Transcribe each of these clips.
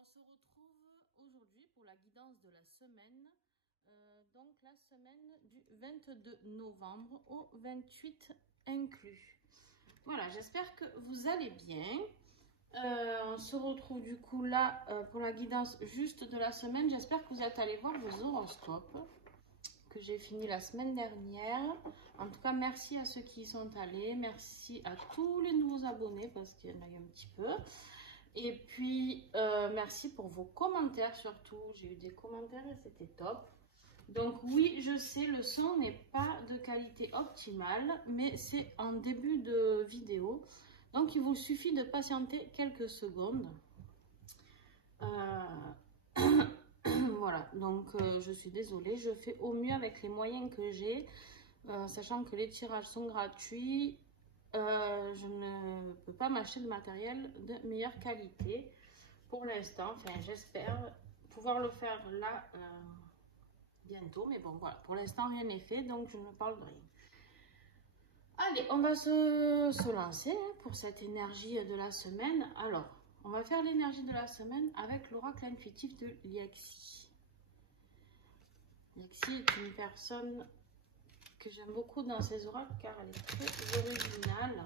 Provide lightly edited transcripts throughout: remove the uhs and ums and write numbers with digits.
on se retrouve aujourd'hui pour la guidance de la semaine. Donc la semaine du 22 novembre au 28 inclus. Voilà, j'espère que vous allez bien. On se retrouve du coup là pour la guidance juste de la semaine. J'espère que vous êtes allés voir vos horoscopes que j'ai fini la semaine dernière. En tout cas, merci à ceux qui y sont allés. Merci à tous les nouveaux abonnés parce qu'il y en a eu un petit peu. Et puis, merci pour vos commentaires surtout. J'ai eu des commentaires et c'était top. Donc oui, je sais, le son n'est pas de qualité optimale, mais c'est en début de vidéo. Donc, il vous suffit de patienter quelques secondes. Voilà, donc je suis désolée. Je fais au mieux avec les moyens que j'ai, sachant que les tirages sont gratuits. Je ne peux pas m'acheter de matériel de meilleure qualité pour l'instant. Enfin, j'espère pouvoir le faire là bientôt. Mais bon, voilà, pour l'instant, rien n'est fait, donc je ne parle de rien. Allez, on va se lancer pour cette énergie de la semaine. Alors, on va faire l'énergie de la semaine avec l'oracle intuitif de Liexi. Liexi est une personne que j'aime beaucoup dans ses oracles car elle est très originale.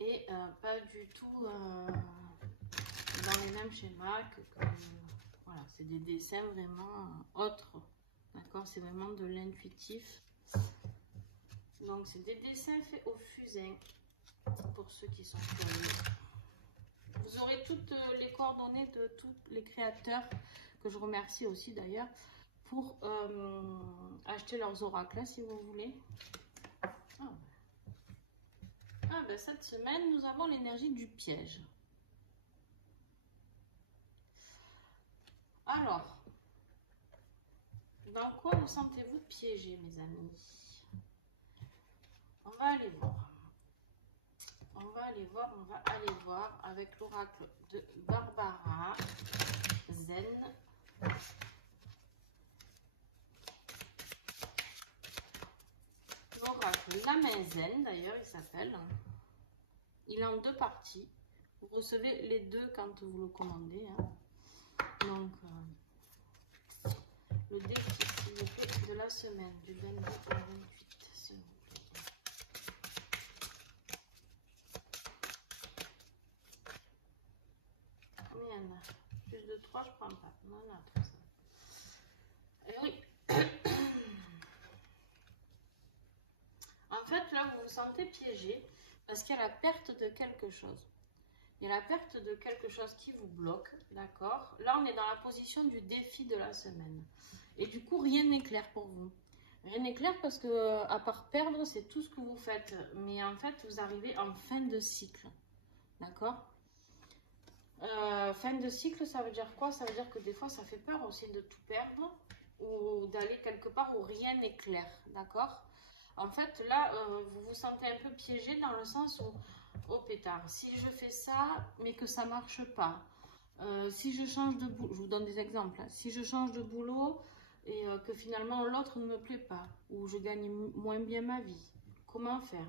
Et pas du tout dans les mêmes schémas que voilà, c'est des dessins vraiment autres, d'accord, c'est vraiment de l'intuitif. Donc c'est des dessins faits au fusain pour ceux qui sont curieux. Vous aurez toutes les coordonnées de tous les créateurs que je remercie aussi d'ailleurs pour acheter leurs oracles si vous voulez. Ben, cette semaine, nous avons l'énergie du piège. Alors, dans quoi vous sentez-vous piégé, mes amis? On va aller voir. On va aller voir avec l'oracle de Barbara Zen. L'oracle La Main Zen, d'ailleurs, il s'appelle. Il est en deux parties. Vous recevez les deux quand vous le commandez. Hein. Donc, le défi, s'il vous plaît, de la semaine, du 22 au 28, s'il vous plaît. Combien il y en a? Plus de 3, je prends pas. Non, non, 3, ça. Et oui. En fait, là, vous vous sentez piégé parce qu'il y a la perte de quelque chose. Il y a la perte de quelque chose qui vous bloque, d'accord? Là, on est dans la position du défi de la semaine. Et du coup, rien n'est clair pour vous. Rien n'est clair parce que, à part perdre, c'est tout ce que vous faites. Mais en fait, vous arrivez en fin de cycle, d'accord? Fin de cycle, ça veut dire quoi? Ça veut dire que des fois, ça fait peur aussi de tout perdre ou d'aller quelque part où rien n'est clair, d'accord? En fait, là, vous vous sentez un peu piégé dans le sens où, oh pétard, si je fais ça, mais que ça marche pas, si je change de boulot, je vous donne des exemples, hein. Si je change de boulot et que finalement l'autre ne me plaît pas, ou je gagne moins bien ma vie, comment faire?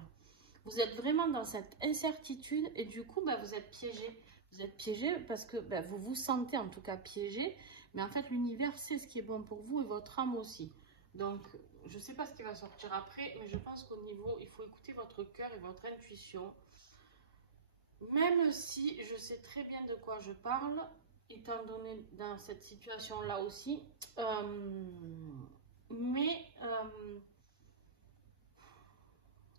Vous êtes vraiment dans cette incertitude et du coup, vous êtes piégé. Vous êtes piégé parce que vous vous sentez en tout cas piégé, mais en fait l'univers sait ce qui est bon pour vous et votre âme aussi. Donc, je ne sais pas ce qui va sortir après, mais je pense qu'au niveau, il faut écouter votre cœur et votre intuition. Même si je sais très bien de quoi je parle, étant donné dans cette situation-là aussi,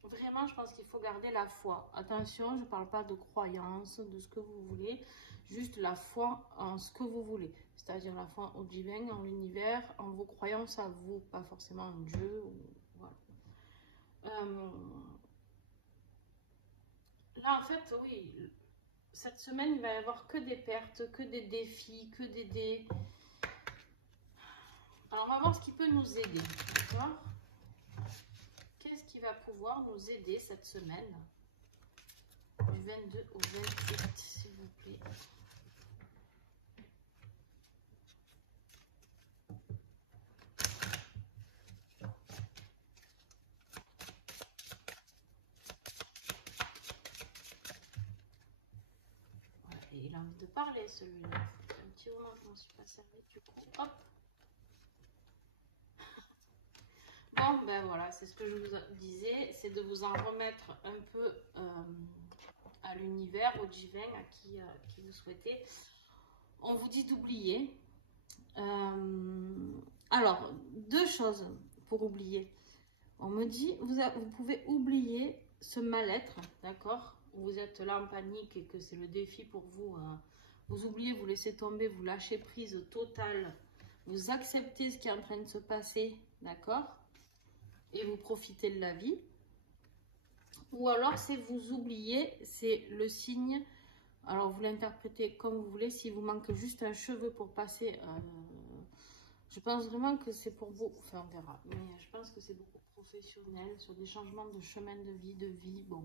vraiment, je pense qu'il faut garder la foi. Attention, je ne parle pas de croyance, de ce que vous voulez, juste la foi en ce que vous voulez. C'est-à-dire la foi au divin, en l'univers, en vos croyances à vous, pas forcément en Dieu. Voilà. Là, en fait, oui, cette semaine, il va y avoir que des pertes, que des défis, que des dés. Alors, on va voir ce qui peut nous aider, d'accord? Qu'est-ce qui va pouvoir nous aider cette semaine? Du 22 au 28, s'il vous plaît. Voilà, et là envie de parler, celui-là. Ça fait un petit moment que je m'en suis pas servi, du coup, hop. Bon, ben voilà, c'est ce que je vous disais, c'est de vous en remettre un peu à l'univers, au divin, à qui vous souhaitez. On vous dit d'oublier. Alors, deux choses pour oublier. On me dit, vous pouvez oublier ce mal-être, d'accord? Vous êtes là en panique et que c'est le défi pour vous. Vous oubliez, vous laissez tomber, vous lâchez prise totale. Vous acceptez ce qui est en train de se passer, d'accord? Et vous profitez de la vie. Ou alors, c'est vous oubliez, c'est le signe. Alors, vous l'interprétez comme vous voulez. S'il vous manque juste un cheveu pour passer... je pense vraiment que c'est pour vous, enfin on verra, mais je pense que c'est beaucoup professionnel, sur des changements de chemin de vie, bon.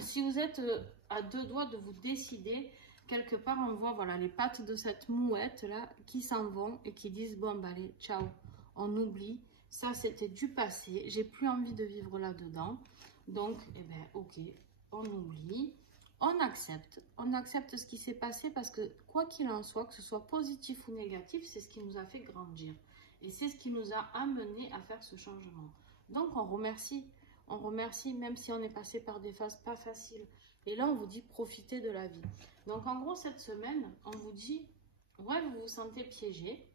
Si vous êtes à deux doigts de vous décider, quelque part on voit, voilà, les pattes de cette mouette là, qui s'en vont et qui disent, bon bah allez, ciao, on oublie, ça c'était du passé, j'ai plus envie de vivre là-dedans, donc, eh ben ok, on oublie. On accepte ce qui s'est passé parce que quoi qu'il en soit, que ce soit positif ou négatif, c'est ce qui nous a fait grandir. Et c'est ce qui nous a amené à faire ce changement. Donc on remercie même si on est passé par des phases pas faciles. Et là on vous dit profitez de la vie. Donc en gros cette semaine, on vous dit, ouais vous vous sentez piégé,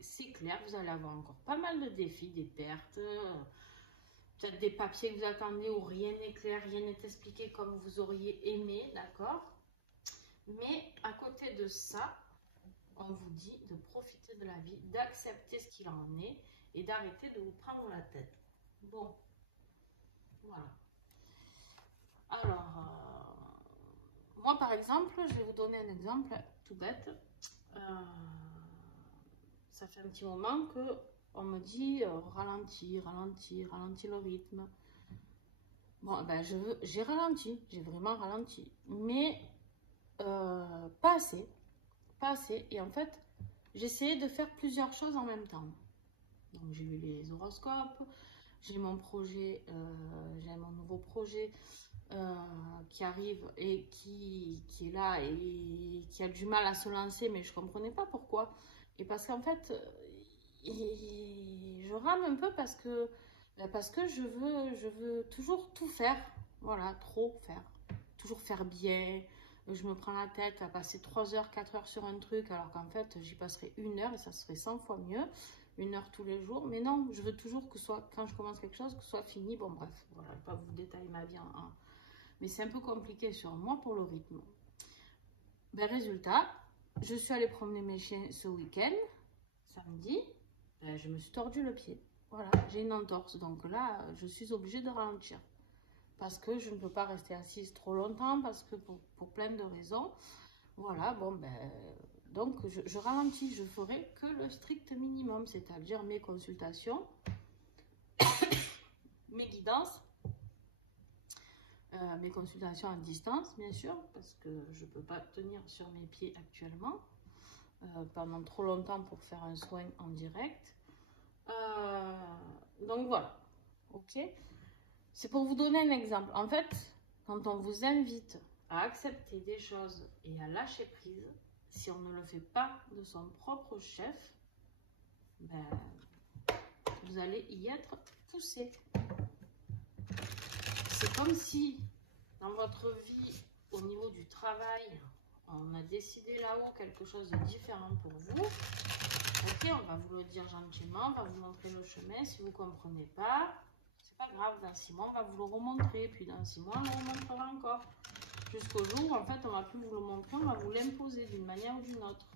c'est clair, vous allez avoir encore pas mal de défis, des pertes, peut-être des papiers que vous attendez où rien n'est clair, rien n'est expliqué comme vous auriez aimé, d'accord? Mais à côté de ça, on vous dit de profiter de la vie, d'accepter ce qu'il en est et d'arrêter de vous prendre la tête. Bon, voilà. Alors, moi par exemple, je vais vous donner un exemple tout bête. Ça fait un petit moment que on me dit ralentis le rythme. Bon, ben j'ai ralenti, j'ai vraiment ralenti, mais pas assez, pas assez. Et en fait, j'essayais de faire plusieurs choses en même temps. Donc j'ai eu les horoscopes, j'ai mon projet, j'ai mon nouveau projet qui arrive et qui est là et qui a du mal à se lancer, mais je comprenais pas pourquoi. Et parce qu'en fait, je rame un peu parce que je veux toujours tout faire, voilà, trop faire, toujours faire bien. Je me prends la tête à passer 3 heures, 4 heures sur un truc, alors qu'en fait, j'y passerai 1 heure et ça serait 100 fois mieux. 1 heure tous les jours. Mais non, je veux toujours que soit, quand je commence quelque chose, que ce soit fini. Bon, bref, voilà, je ne vais pas vous détailler ma vie mais c'est un peu compliqué sur moi pour le rythme. Ben, résultat, je suis allée promener mes chiens ce week-end, samedi. Ben, je me suis tordu le pied. Voilà, j'ai une entorse. Donc là, je suis obligée de ralentir. Parce que je ne peux pas rester assise trop longtemps, parce que pour plein de raisons. Voilà, bon, ben, donc je ralentis. Je ferai que le strict minimum, c'est-à-dire mes consultations, mes guidances, mes consultations à distance, bien sûr, parce que je ne peux pas tenir sur mes pieds actuellement pendant trop longtemps pour faire un soin en direct. Donc voilà, ok. C'est pour vous donner un exemple. En fait, quand on vous invite à accepter des choses et à lâcher prise, si on ne le fait pas de son propre chef, ben, vous allez y être poussé. C'est comme si dans votre vie, au niveau du travail, on a décidé là-haut quelque chose de différent pour vous. Ok, on va vous le dire gentiment, on va vous montrer le chemin. Si vous ne comprenez pas, c'est pas grave, dans 6 mois, on va vous le remontrer. Puis dans 6 mois, on le remontrera encore. Jusqu'au jour où, en fait, on va plus vous le montrer, on va vous l'imposer d'une manière ou d'une autre.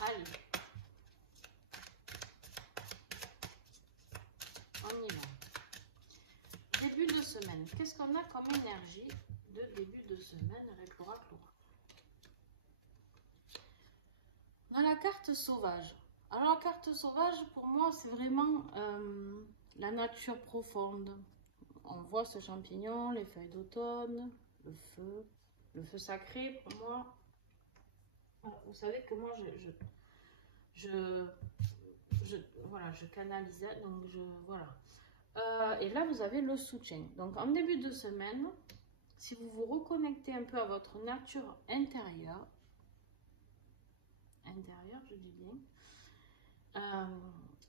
Allez. On y va. Début de semaine. Qu'est-ce qu'on a comme énergie de début de semaine avec l'oracle? Dans la carte sauvage. Alors la carte sauvage, pour moi, c'est vraiment la nature profonde. On voit ce champignon, les feuilles d'automne, le feu sacré, pour moi. Vous savez que moi, voilà, je canalisais, donc voilà. Et là, vous avez le soutien. Donc, en début de semaine, si vous vous reconnectez un peu à votre nature intérieure, je dis bien,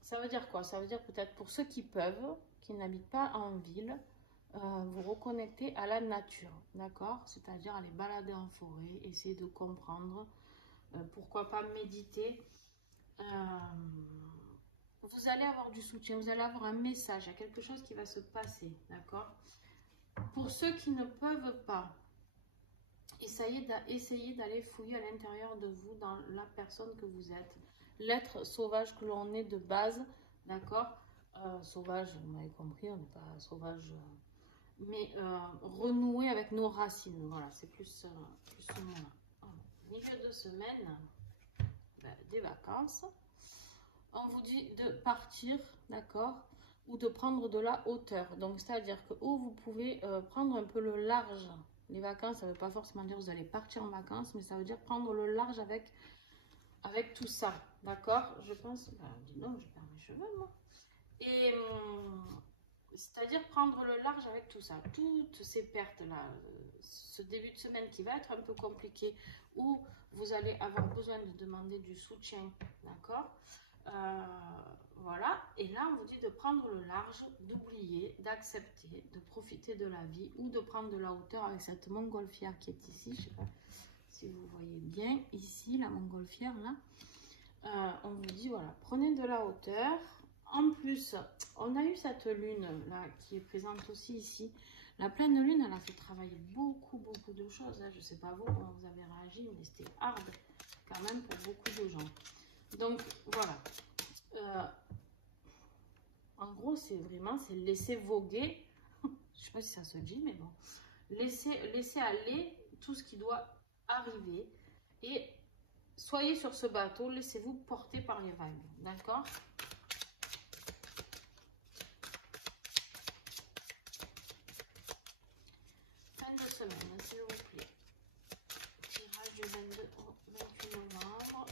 ça veut dire quoi? Ça veut dire peut-être pour ceux qui peuvent, qui n'habitent pas en ville, vous reconnecter à la nature, d'accord? C'est-à-dire aller balader en forêt, essayer de comprendre, pourquoi pas méditer. Vous allez avoir du soutien, vous allez avoir un message, il y a quelque chose qui va se passer, d'accord? Pour ceux qui ne peuvent pas, essayez d'aller fouiller à l'intérieur de vous, dans la personne que vous êtes, l'être sauvage que l'on est de base, d'accord? Sauvage, vous m'avez compris, on n'est pas sauvage, mais renouer avec nos racines, voilà, c'est plus ce mot-là. Milieu de semaine, des vacances, on vous dit de partir, d'accord, ou de prendre de la hauteur. Donc, c'est-à-dire que vous pouvez prendre un peu le large. Les vacances, ça ne veut pas forcément dire que vous allez partir en vacances, mais ça veut dire prendre le large avec tout ça, d'accord? Je pense, dis donc, je perds mes cheveux, moi. Et c'est-à-dire prendre le large avec tout ça, toutes ces pertes-là, ce début de semaine qui va être un peu compliqué, où vous allez avoir besoin de demander du soutien, d'accord? Voilà, et là on vous dit de prendre le large, d'oublier, d'accepter, de profiter de la vie ou de prendre de la hauteur avec cette montgolfière qui est ici. Je ne sais pas si vous voyez bien ici la montgolfière là. On vous dit voilà, prenez de la hauteur. En plus, on a eu cette lune là qui est présente aussi ici. La pleine lune, elle a fait travailler beaucoup de choses, hein. Je ne sais pas vous comment vous avez réagi, mais c'était hard quand même pour beaucoup de gens. Donc voilà. En gros, c'est laisser voguer. Je ne sais pas si ça se dit, mais bon. Laisser aller tout ce qui doit arriver. Et soyez sur ce bateau, laissez-vous porter par les vagues. D'accord? Fin de semaine, s'il vous plaît. Tirage du 22 au 28 novembre.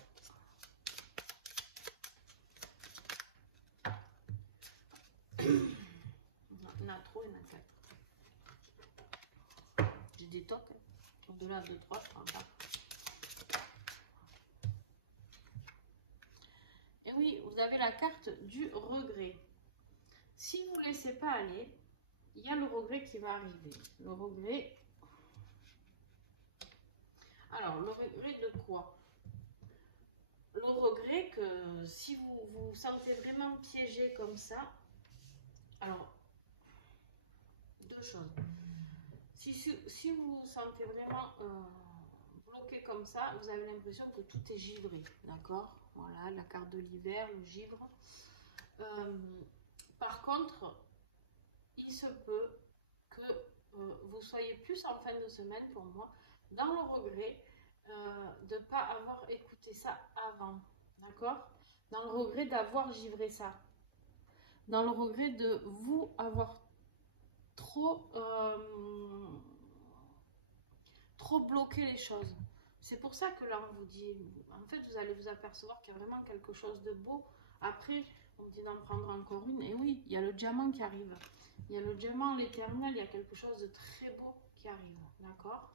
On a trop, il y en a 4. J'ai des tocs. Au-delà de 3, je crois pas. Et oui, vous avez la carte du regret. Si vous ne laissez pas aller, il y a le regret qui va arriver. Le regret. Alors, le regret de quoi? Le regret que si vous vous sentez vraiment piégé comme ça, alors, deux choses. Si vous vous sentez vraiment bloqué comme ça, vous avez l'impression que tout est givré, d'accord? Voilà, la carte de l'hiver, le givre. Par contre, il se peut que vous soyez plus en fin de semaine, pour moi, dans le regret de ne pas avoir écouté ça avant, d'accord? Dans le regret d'avoir givré ça. Dans le regret de vous avoir trop bloqué les choses. C'est pour ça que là, on vous dit, en fait, vous allez vous apercevoir qu'il y a vraiment quelque chose de beau. Après, on dit d'en prendre encore une. Et oui, il y a le diamant qui arrive. Il y a le diamant, l'éternel, il y a quelque chose de très beau qui arrive. D'accord?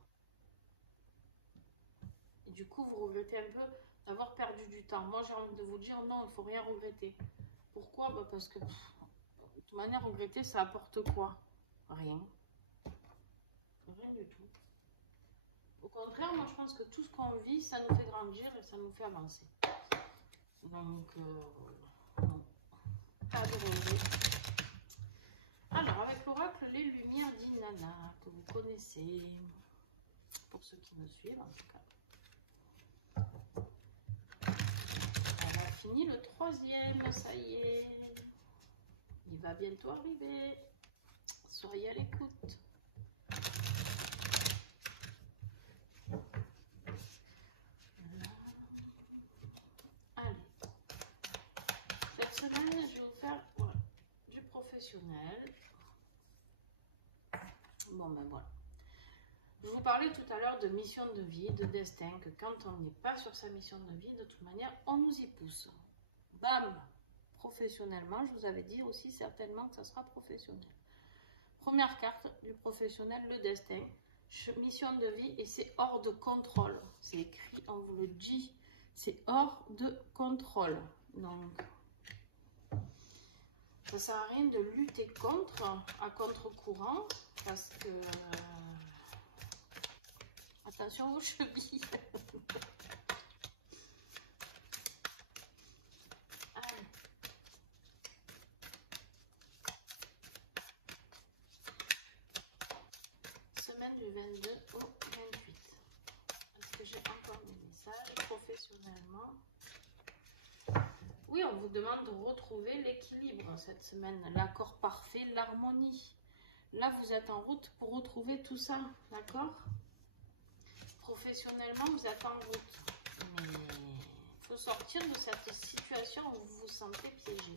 Et du coup, vous regrettez un peu d'avoir perdu du temps. Moi, j'ai envie de vous dire, non, il ne faut rien regretter. Pourquoi? Parce que, de toute manière, regretter, ça apporte quoi? Rien. Rien du tout. Au contraire, moi, je pense que tout ce qu'on vit, ça nous fait grandir et ça nous fait avancer. Donc, non. Pas de regret. Alors, avec l'oracle, les lumières d'Inanna, que vous connaissez, pour ceux qui me suivent, en tout cas. On a fini le troisième, ça y est. Il va bientôt arriver. Soyez à l'écoute. Allez. Cette semaine, je vais vous faire du professionnel. Bon, ben voilà. Je vous parlais tout à l'heure de mission de vie, de destin, que quand on n'est pas sur sa mission de vie, de toute manière, on nous y pousse. Bam! Professionnellement, je vous avais dit aussi certainement que ça sera professionnel. Première carte du professionnel, le destin. mission de vie et c'est hors de contrôle. C'est écrit, on vous le dit, c'est hors de contrôle. Donc, ça sert à rien de lutter contre, à contre-courant, parce que... attention aux chevilles. Allez. Semaine du 22 au 28. Est-ce que j'ai encore des messages professionnellement? Oui, on vous demande de retrouver l'équilibre cette semaine, l'accord parfait, l'harmonie. Là, vous êtes en route pour retrouver tout ça, d'accord? Professionnellement, vous êtes en route. Mais il faut sortir de cette situation où vous vous sentez piégé.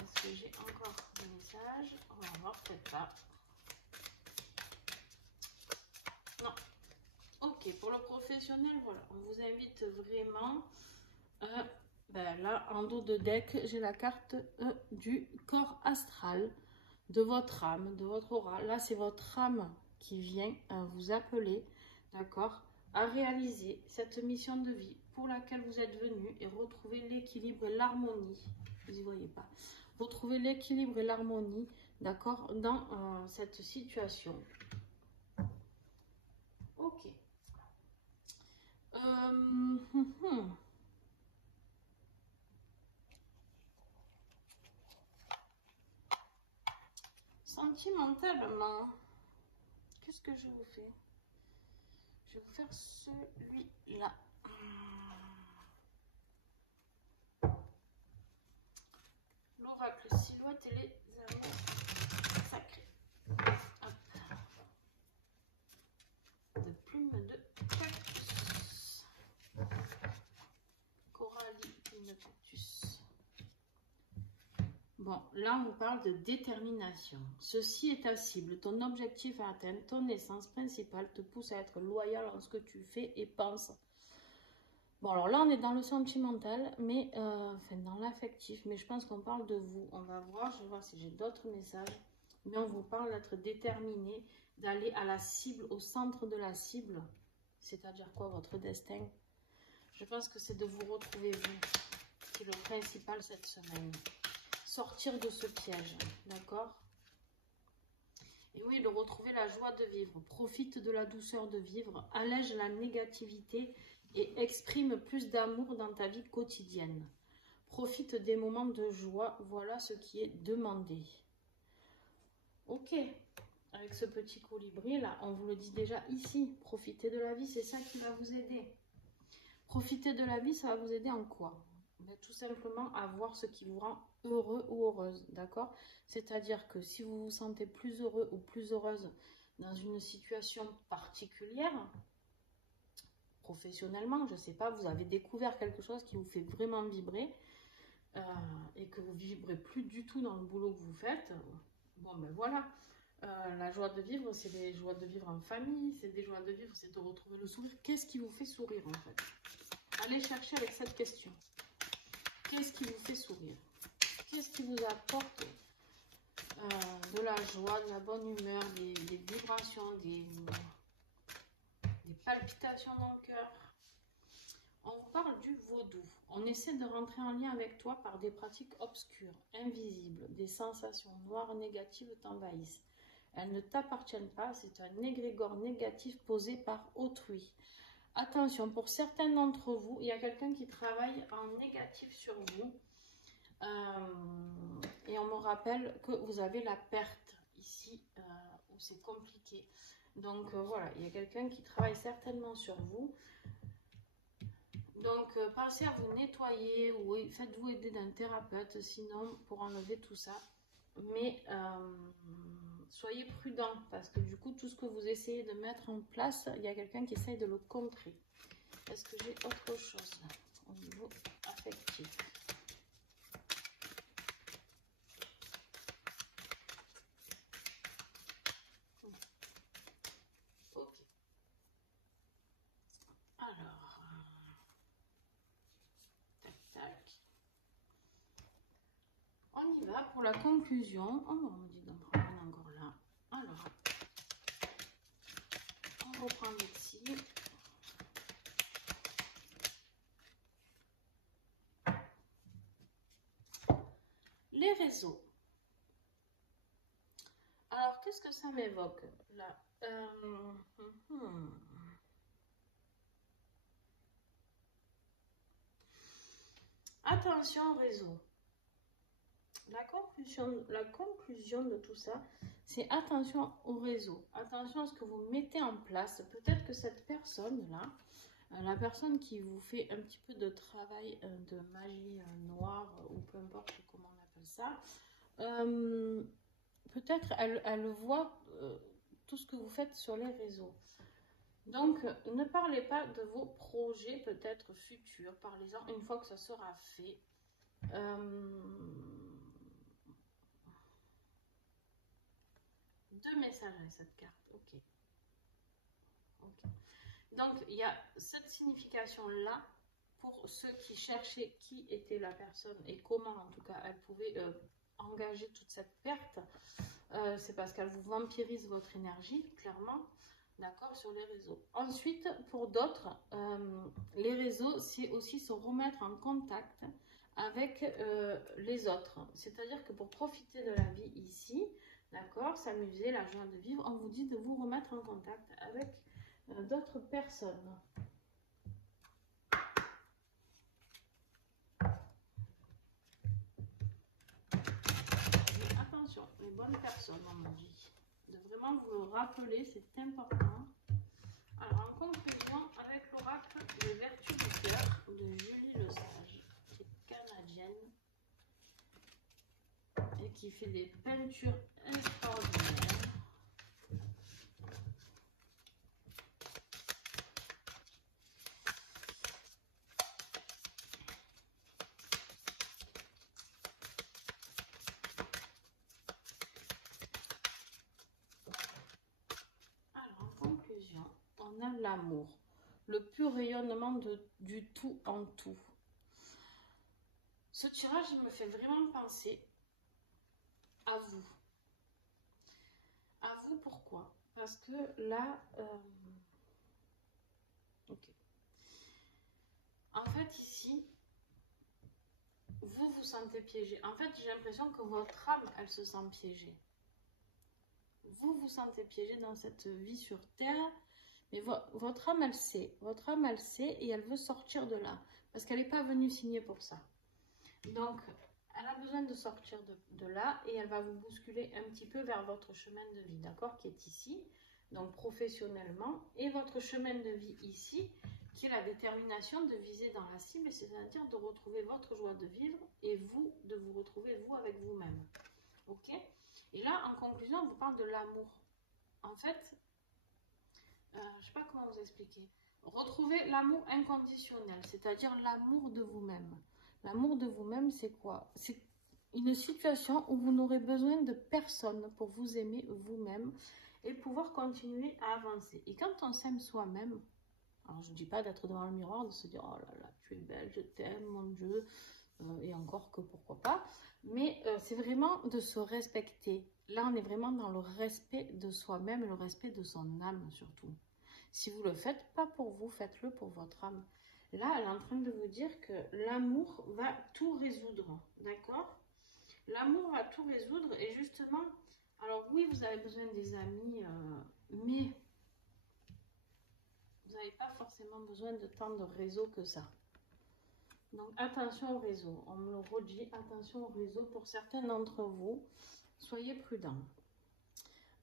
Est-ce que j'ai encore des messages? On va voir, peut-être pas. Non. Ok, pour le professionnel, voilà, on vous invite vraiment, ben là, en dos de deck, j'ai la carte du corps astral, de votre âme, de votre aura. Là, c'est votre âme qui vient vous appeler, d'accord, à réaliser cette mission de vie pour laquelle vous êtes venu et retrouver l'équilibre et l'harmonie. Vous n'y voyez pas. Retrouver l'équilibre et l'harmonie, d'accord, dans cette situation. Ok. Sentimentalement, qu'est-ce que je vous fais? Je vais vous faire celui-là. L'oracle silhouette et les amours sacrés. Hop. De plumes de cactus. Coralie, plume de cactus. Bon, là, on vous parle de détermination. Ceci est ta cible. Ton objectif à atteindre, ton essence principale te pousse à être loyal en ce que tu fais et penses. Bon, alors là, on est dans le sentimental, mais enfin, dans l'affectif. Mais je pense qu'on parle de vous. On va voir, je vais voir si j'ai d'autres messages. Mais on vous parle d'être déterminé, d'aller à la cible, au centre de la cible. C'est-à-dire quoi, votre destin? Je pense que c'est de vous retrouver, vous. C'est le principal cette semaine. Sortir de ce piège, d'accord? Et oui, de retrouver la joie de vivre. Profite de la douceur de vivre, allège la négativité et exprime plus d'amour dans ta vie quotidienne. Profite des moments de joie, voilà ce qui est demandé. Ok, avec ce petit colibri là, on vous le dit déjà ici, profitez de la vie, c'est ça qui va vous aider. Profiter de la vie, ça va vous aider en quoi? Ben, tout simplement à voir ce qui vous rend heureux ou heureuse, d'accord? C'est-à-dire que si vous vous sentez plus heureux ou plus heureuse dans une situation particulière, professionnellement, je ne sais pas, vous avez découvert quelque chose qui vous fait vraiment vibrer et que vous ne vibrez plus du tout dans le boulot que vous faites, bon ben voilà. La joie de vivre, c'est des joies de vivre en famille, c'est des joies de vivre, c'est de retrouver le sourire. Qu'est-ce qui vous fait sourire en fait? Allez chercher avec cette question. Qu'est-ce qui vous fait sourire? Qu'est-ce qui vous apporte de la joie, de la bonne humeur, des vibrations, des palpitations dans le cœur? On vous parle du vaudou. On essaie de rentrer en lien avec toi par des pratiques obscures, invisibles. Des sensations noires négatives t'envahissent. Elles ne t'appartiennent pas, c'est un égrégore négatif posé par autrui. Attention, pour certains d'entre vous, il y a quelqu'un qui travaille en négatif sur vous. Et on me rappelle que vous avez la perte ici, où c'est compliqué. Donc voilà, il y a quelqu'un qui travaille certainement sur vous. Donc pensez à vous nettoyer ou faites-vous aider d'un thérapeute, sinon pour enlever tout ça. Mais soyez prudent parce que du coup, tout ce que vous essayez de mettre en place, il y a quelqu'un qui essaye de le contrer. Est-ce que j'ai autre chose au niveau affectif? Ok. Alors, tac, tac. On y va pour la conclusion. Oh non, on dit d'en prendre un reprendre ici. Les réseaux. Alors, qu'est-ce que ça m'évoque là? Attention au réseau. La conclusion de tout ça, c'est attention au réseau. Attention à ce que vous mettez en place. Peut-être que cette personne-là, la personne qui vous fait un petit peu de travail de magie noire, ou peu importe comment on appelle ça, peut-être elle voit tout ce que vous faites sur les réseaux. Donc, ne parlez pas de vos projets peut-être futurs. Parlez-en une fois que ça sera fait. Deux messages avec cette carte. Ok. Donc, il y a cette signification-là pour ceux qui cherchaient qui était la personne et comment, en tout cas, elle pouvait engager toute cette perte. C'est parce qu'elle vous vampirise votre énergie, clairement. D'accord, sur les réseaux. Ensuite, pour d'autres, les réseaux, c'est aussi se remettre en contact avec les autres. C'est-à-dire que pour profiter de la vie ici, d'accord, s'amuser, la joie de vivre, on vous dit de vous remettre en contact avec d'autres personnes. Mais attention, les bonnes personnes, on me dit. De vraiment vous le rappeler, c'est important. Alors, en conclusion, avec l'oracle des vertus du cœur de Julie Lesage, qui est canadienne et qui fait des peintures extraordinaires. Alors, en conclusion, on a l'amour, le pur rayonnement du tout en tout. Ce tirage, il me fait vraiment penser à vous. À vous, pourquoi? Parce que là, en fait, ici, vous vous sentez piégé. En fait, j'ai l'impression que votre âme, elle se sent piégée. Vous vous sentez piégé dans cette vie sur Terre, mais votre âme, elle sait. Votre âme, elle sait et elle veut sortir de là. Parce qu'elle n'est pas venue signer pour ça. Donc, elle a besoin de sortir de là et elle va vous bousculer un petit peu vers votre chemin de vie, d'accord, qui est ici, donc professionnellement, et votre chemin de vie ici, qui est la détermination de viser dans la cible, c'est-à-dire de retrouver votre joie de vivre et vous, de vous retrouver vous avec vous-même. Ok? Et là, en conclusion, on vous parle de l'amour. En fait, je ne sais pas comment vous expliquer. Retrouvez l'amour inconditionnel, c'est-à-dire l'amour de vous-même. L'amour de vous-même, c'est quoi? C'est une situation où vous n'aurez besoin de personne pour vous aimer vous-même et pouvoir continuer à avancer. Et quand on s'aime soi-même, alors je ne dis pas d'être devant le miroir, de se dire « Oh là là, tu es belle, je t'aime, mon Dieu », et encore que pourquoi pas, mais c'est vraiment de se respecter. Là, on est vraiment dans le respect de soi-même et le respect de son âme surtout. Si vous ne le faites pas pour vous, faites-le pour votre âme. Là, elle est en train de vous dire que l'amour va tout résoudre, d'accord? L'amour va tout résoudre et justement, alors oui, vous avez besoin des amis, mais vous n'avez pas forcément besoin de tant de réseaux que ça. Donc, attention au réseau. On me le redit, attention au réseau pour certains d'entre vous. Soyez prudents.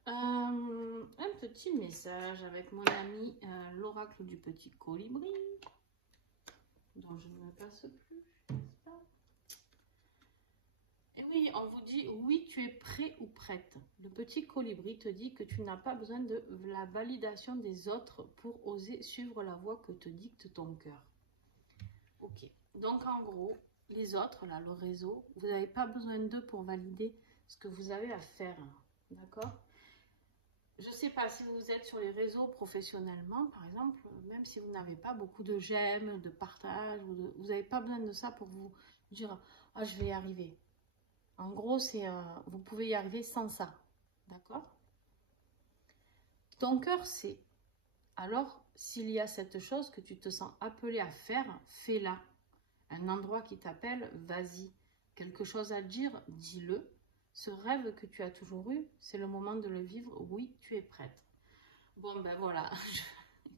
Un petit message avec mon ami l'oracle du petit colibri, dont je ne me passe plus, n'est-ce pas? Et oui, on vous dit, oui, tu es prêt ou prête. Le petit colibri te dit que tu n'as pas besoin de la validation des autres pour oser suivre la voie que te dicte ton cœur. Ok, donc en gros, les autres, là, le réseau, vous n'avez pas besoin d'eux pour valider ce que vous avez à faire, d'accord? Je ne sais pas si vous êtes sur les réseaux professionnellement, par exemple, même si vous n'avez pas beaucoup de j'aime, de partage, vous n'avez pas besoin de ça pour vous dire « Ah, je vais y arriver ». En gros, vous pouvez y arriver sans ça, d'accord? Ton cœur sait. alors s'il y a cette chose que tu te sens appelé à faire, fais-la. Un endroit qui t'appelle, vas-y. Quelque chose à dire, dis-le. Ce rêve que tu as toujours eu, c'est le moment de le vivre. Oui, tu es prête. Bon, ben voilà.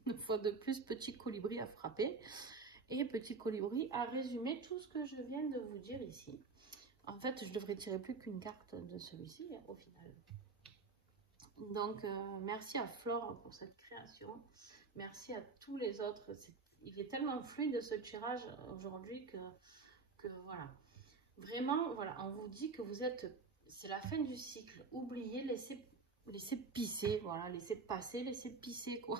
Une fois de plus, petit colibri à frapper. Et petit colibri à résumer tout ce que je viens de vous dire ici. En fait, je devrais tirer plus qu'une carte de celui-ci, au final. Donc, merci à Flore pour cette création. Merci à tous les autres. Il est tellement fluide ce tirage aujourd'hui que voilà. Vraiment, voilà, on vous dit que vous êtes... C'est la fin du cycle. Oubliez, laissez pisser, voilà, laissez passer, laissez pisser, quoi.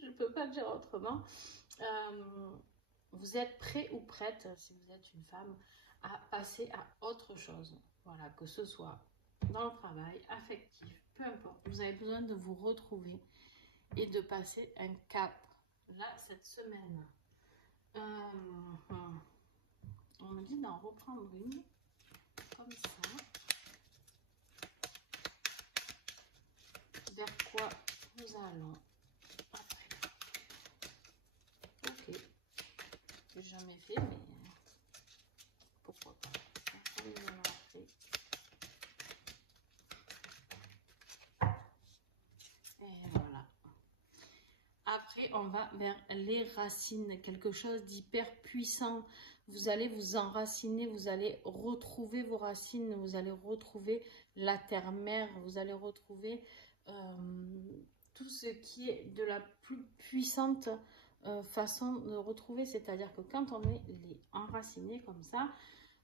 Je ne peux pas dire autrement. Vous êtes prêt ou prête, si vous êtes une femme, à passer à autre chose. Voilà, que ce soit dans le travail, affectif, peu importe. Vous avez besoin de vous retrouver et de passer un cap. Là, cette semaine, on me dit d'en reprendre une, comme ça. Vers quoi nous allons après. Ok. J'ai jamais fait, mais pourquoi pas. Et voilà. Après, on va vers les racines, quelque chose d'hyper puissant. Vous allez vous enraciner, vous allez retrouver vos racines, vous allez retrouver la terre-mère, vous allez retrouver tout ce qui est de la plus puissante façon de retrouver. C'est-à-dire que quand on est enraciné comme ça,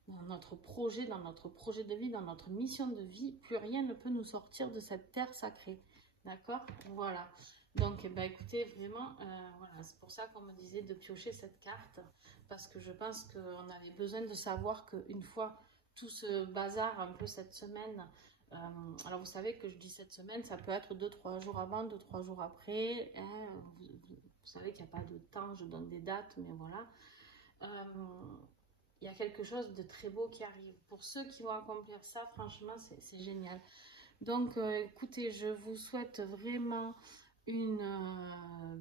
dans notre projet de vie, dans notre mission de vie, plus rien ne peut nous sortir de cette terre sacrée. D'accord? Voilà. Donc, eh ben, écoutez, vraiment, voilà, c'est pour ça qu'on me disait de piocher cette carte, parce que je pense qu'on avait besoin de savoir qu'une fois tout ce bazar, un peu cette semaine, alors vous savez que je dis cette semaine, ça peut être 2-3 jours avant, 2-3 jours après, hein, vous savez qu'il n'y a pas de temps, je donne des dates, mais voilà. Il y a quelque chose de très beau qui arrive. Pour ceux qui vont accomplir ça, franchement, c'est génial. Donc, écoutez, je vous souhaite vraiment une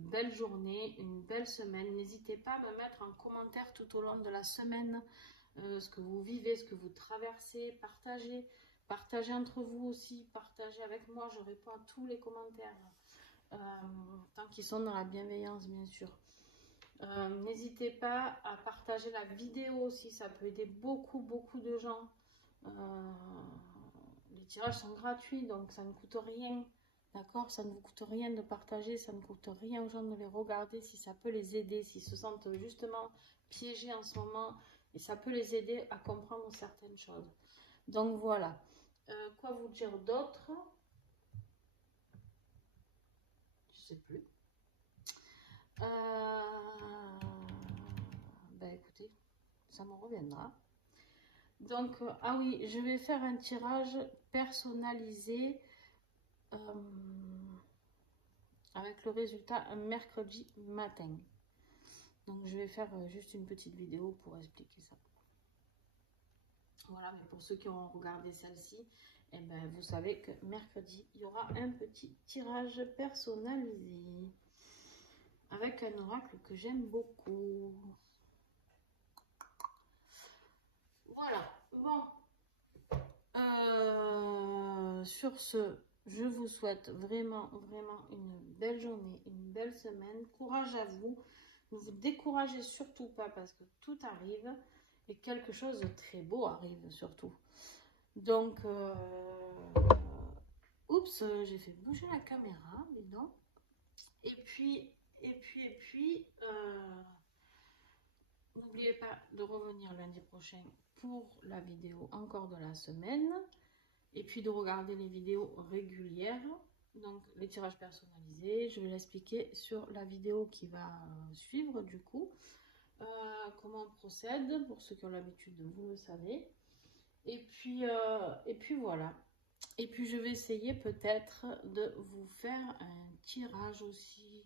belle journée, une belle semaine. N'hésitez pas à me mettre en commentaire tout au long de la semaine ce que vous vivez, ce que vous traversez. Partagez entre vous aussi, partagez avec moi. Je réponds à tous les commentaires, tant qu'ils sont dans la bienveillance, bien sûr. N'hésitez pas à partager la vidéo aussi, ça peut aider beaucoup de gens. Les tirages sont gratuits, donc ça ne coûte rien. D'accord? Ça ne vous coûte rien de partager, ça ne coûte rien aux gens de les regarder si ça peut les aider, s'ils se sentent justement piégés en ce moment, et ça peut les aider à comprendre certaines choses. Donc voilà. Quoi vous dire d'autre? Je sais plus. Ben écoutez, ça me reviendra. Donc, ah oui, je vais faire un tirage personnalisé avec le résultat un mercredi matin. Donc, je vais faire juste une petite vidéo pour expliquer ça. Voilà, mais pour ceux qui ont regardé celle-ci, eh ben, vous savez que mercredi, il y aura un petit tirage personnalisé avec un oracle que j'aime beaucoup. Voilà, bon. Sur ce, je vous souhaite vraiment une belle journée, une belle semaine. Courage à vous. Ne vous découragez surtout pas parce que tout arrive et quelque chose de très beau arrive surtout. Donc, oups, j'ai fait bouger la caméra, mais non. Et puis, n'oubliez pas de revenir lundi prochain pour la vidéo encore de la semaine. Et puis de regarder les vidéos régulières. Donc les tirages personnalisés, je vais l'expliquer sur la vidéo qui va suivre du coup. Comment on procède, pour ceux qui ont l'habitude, vous le savez. Et puis voilà. Et puis je vais essayer peut-être de vous faire un tirage aussi.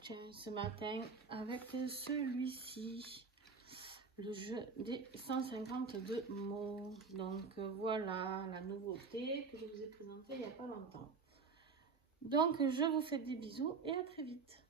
Tiens, ce matin avec celui-ci. Le jeu des 152 mots. Donc voilà la nouveauté que je vous ai présentée il n'y a pas longtemps. Donc, je vous fais des bisous et à très vite.